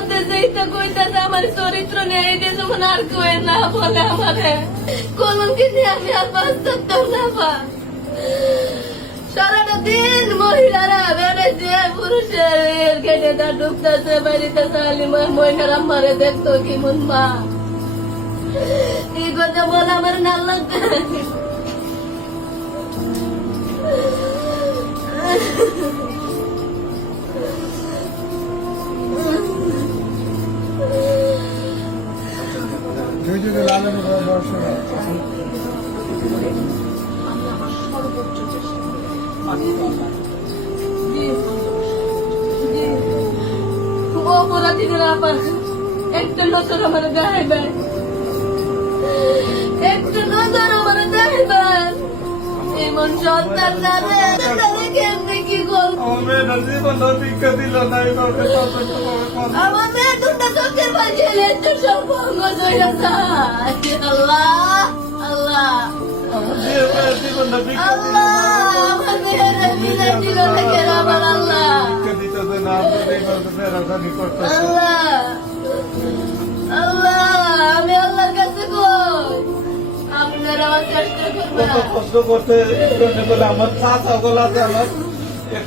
মধ্যে যেইটা কইতাছে আমার চরিত্র নিয়ে এটা যখন আর কই না বলে আমারে কলমকে নিয়ে আমি আর বাঁচতাম না বা সারাটা দিন মহিলারা বেড়েছে পুরুষের কেটে তা ঢুকতেছে বাড়িতে সালিমার মহিলার আমারে দেখতো কি মন মা এই কথা বলে আমার না লাগবে অপরাধীদের আবার একটা নজর আমার দেখাইবেন একটা নজর আমার দেখাইবেন এমন সন্তান না রে তাহলে কেমনে কি করবো আমার মেয়ে দুটা চোখের বাজিয়ে একটু সর্বঙ্গ জয়া যায় আল্লাহ আল্লাহ আল্লাহ আমার মেয়ের বিদায় দিল থেকে আমার আল্লাহ আল্লাহ আল্লাহ আমি আল্লাহর কাছে কই আপনারা আমার চেষ্টা করবেন কষ্ট করতে আমার চাচা গুলা আছে আমার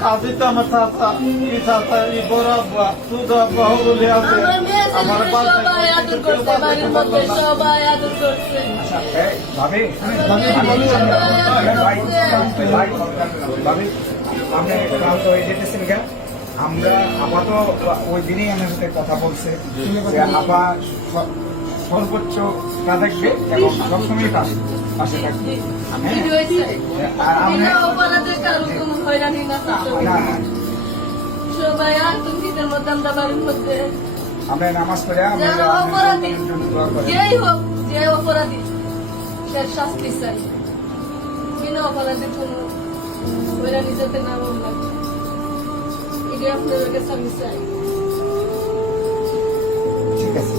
কাজী তো আমার চাচা এই চাচা এই বড় আব্বা তুদ আব্বা বলে আছে আমার মেয়ে ছেলে সবাই আদর করতে বাড়ির মধ্যে সবাই আদর করছে ভাবি আপনি ক্লান্ত হয়ে যেতেছেন কেন? আমরা আপাতত ওই দিনেই আমার সাথে কথা বলছে যে আপা সর্বোচ্চ তা দেখবে এবং সবসময় পাশে থাকবে। আর আমরা সবাই আতঙ্কিতের মধ্যে আমরা বাড়ির মধ্যে আমরা নামাজ পড়ে যারা অপরাধী যেই হোক যে অপরাধী সে শাস্তি চাই বিনা অপরাধীর জন্য ওরা নিজেতে না বললাম এটা আপনাদের কাছে আমি চাই ঠিক আছে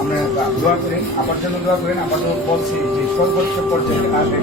আমরা দোয়া করেন, আবার জন্য দোয়া করেন। আবার বলছি যে সর্বোচ্চ পর্যায়ে আসবে